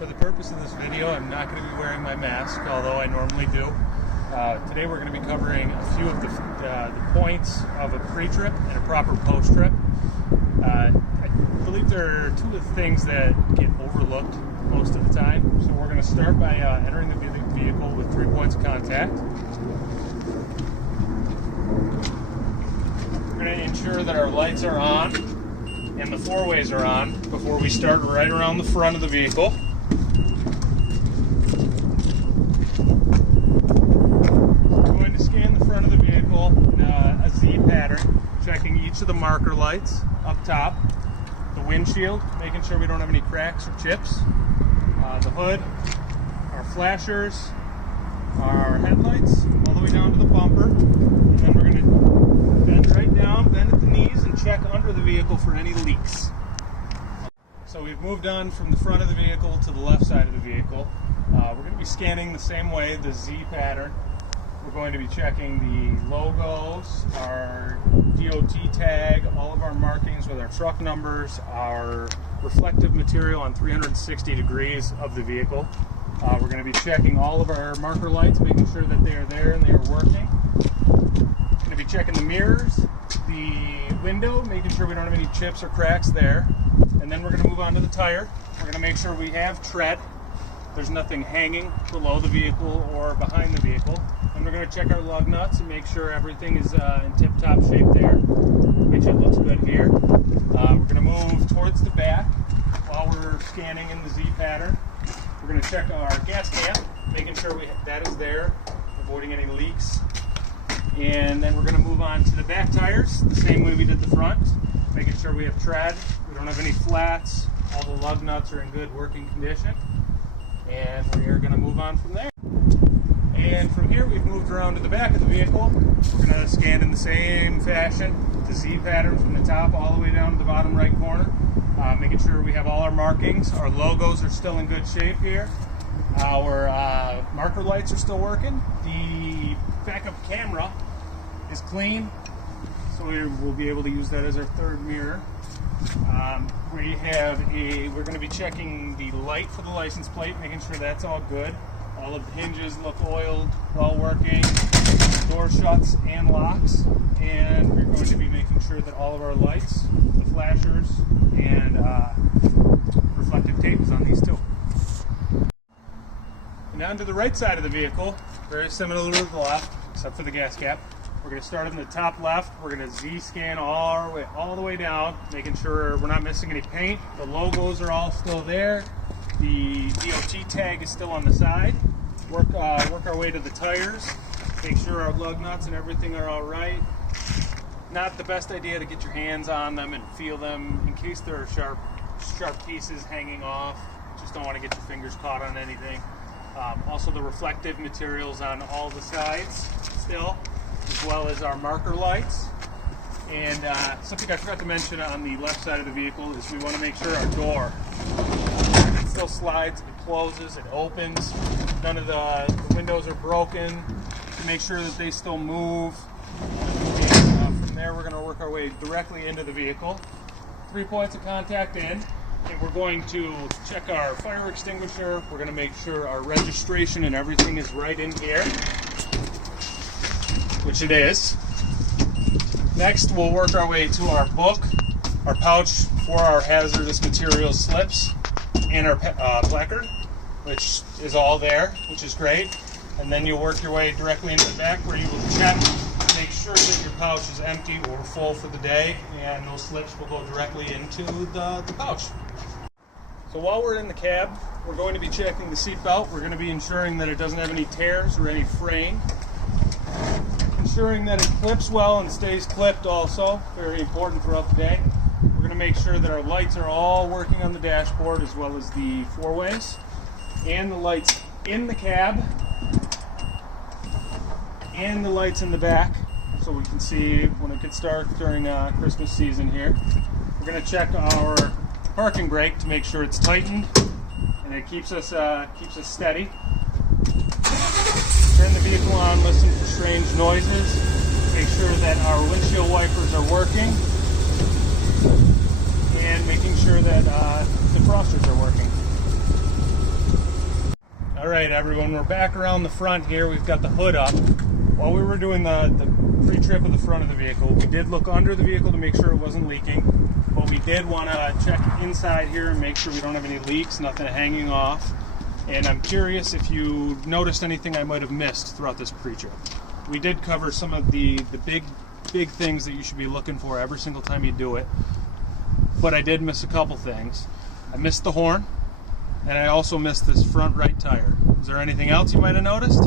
For the purpose of this video, I'm not going to be wearing my mask, although I normally do. Today we're going to be covering a few of the points of a pre-trip and a proper post-trip. I believe there are two of the things that get overlooked most of the time. So we're going to start by entering the vehicle with 3 points of contact. We're going to ensure that our lights are on and the four-ways are on before we start right around the front of the vehicle. We're going to scan the front of the vehicle in a Z pattern, checking each of the marker lights up top, the windshield, making sure we don't have any cracks or chips, the hood, our flashers, our headlights, all the way down to the bumper, and then we're going to bend right down, bend at the knees, and check under the vehicle for any leaks. So we've moved on from the front of the vehicle to the left side of the vehicle. We're going to be scanning the same way, the Z pattern. We're going to be checking the logos, our DOT tag, all of our markings with our truck numbers, our reflective material on 360 degrees of the vehicle. We're going to be checking all of our marker lights, making sure that they are there and they are working. We're going to be checking the mirrors, the window, making sure we don't have any chips or cracks there. And then we're going to move on to the tire. We're going to make sure we have tread. There's nothing hanging below the vehicle or behind the vehicle. And we're going to check our lug nuts and make sure everything is in tip-top shape there, which it looks good here. We're going to move towards the back while we're scanning in the Z pattern. We're going to check our gas can, making sure that is there, avoiding any leaks. And then we're going to move on to the back tires, the same way we did the front, making sure we have tread, we don't have any flats, all the lug nuts are in good working condition. And we are going to move on from there. And from here we've moved around to the back of the vehicle. We're going to scan in the same fashion, the Z pattern from the top all the way down to the bottom right corner, making sure we have all our markings. Our logos are still in good shape here. Our marker lights are still working. The backup camera is clean, so we'll be able to use that as our third mirror. We're going to be checking the light for the license plate, making sure that's all good. All of the hinges look oiled, well working, door shuts and locks, and we're going to be making sure that all of our lights, the flashers, and reflective tape is on these too. And on to the right side of the vehicle, very similar to the left, except for the gas cap. We're going to start in the top left. We're going to Z-scan all the way down, making sure we're not missing any paint. The logos are all still there. The DOT tag is still on the side. Work our way to the tires. Make sure our lug nuts and everything are all right. Not the best idea to get your hands on them and feel them in case there are sharp pieces hanging off. Just don't want to get your fingers caught on anything. Also the reflective materials on all the sides still, as well as our marker lights. And something I forgot to mention on the left side of the vehicle is we want to make sure our door still slides, it closes, it opens. None of the windows are broken, to make sure that they still move. And from there we're going to work our way directly into the vehicle. 3 points of contact in. And we're going to check our fire extinguisher. We're going to make sure our registration and everything is right in here, which it is. Next, we'll work our way to our book, our pouch for our hazardous materials slips, and our placard, which is all there, which is great. And then you'll work your way directly into the back where you will check, make sure that your pouch is empty or full for the day, and those slips will go directly into the pouch. So while we're in the cab, we're going to be checking the seat belt. We're going to be ensuring that it doesn't have any tears or any fraying. Ensuring that it clips well and stays clipped also, very important throughout the day. We're going to make sure that our lights are all working on the dashboard as well as the four-ways, and the lights in the cab, and the lights in the back, so we can see when it gets dark during Christmas season here. We're going to check our parking brake to make sure it's tightened and it keeps us steady. Turn the vehicle on, listen for strange noises, make sure that our windshield wipers are working, and making sure that the defrosters are working. All right, everyone, we're back around the front here. We've got the hood up. While we were doing the pre-trip of the front of the vehicle, we did look under the vehicle to make sure it wasn't leaking, but we did want to check inside here and make sure we don't have any leaks, nothing hanging off. And I'm curious if you noticed anything I might have missed throughout this pre-trip. We did cover some of the big things that you should be looking for every single time you do it, but I did miss a couple things. I missed the horn, and I also missed this front right tire. Is there anything else you might have noticed?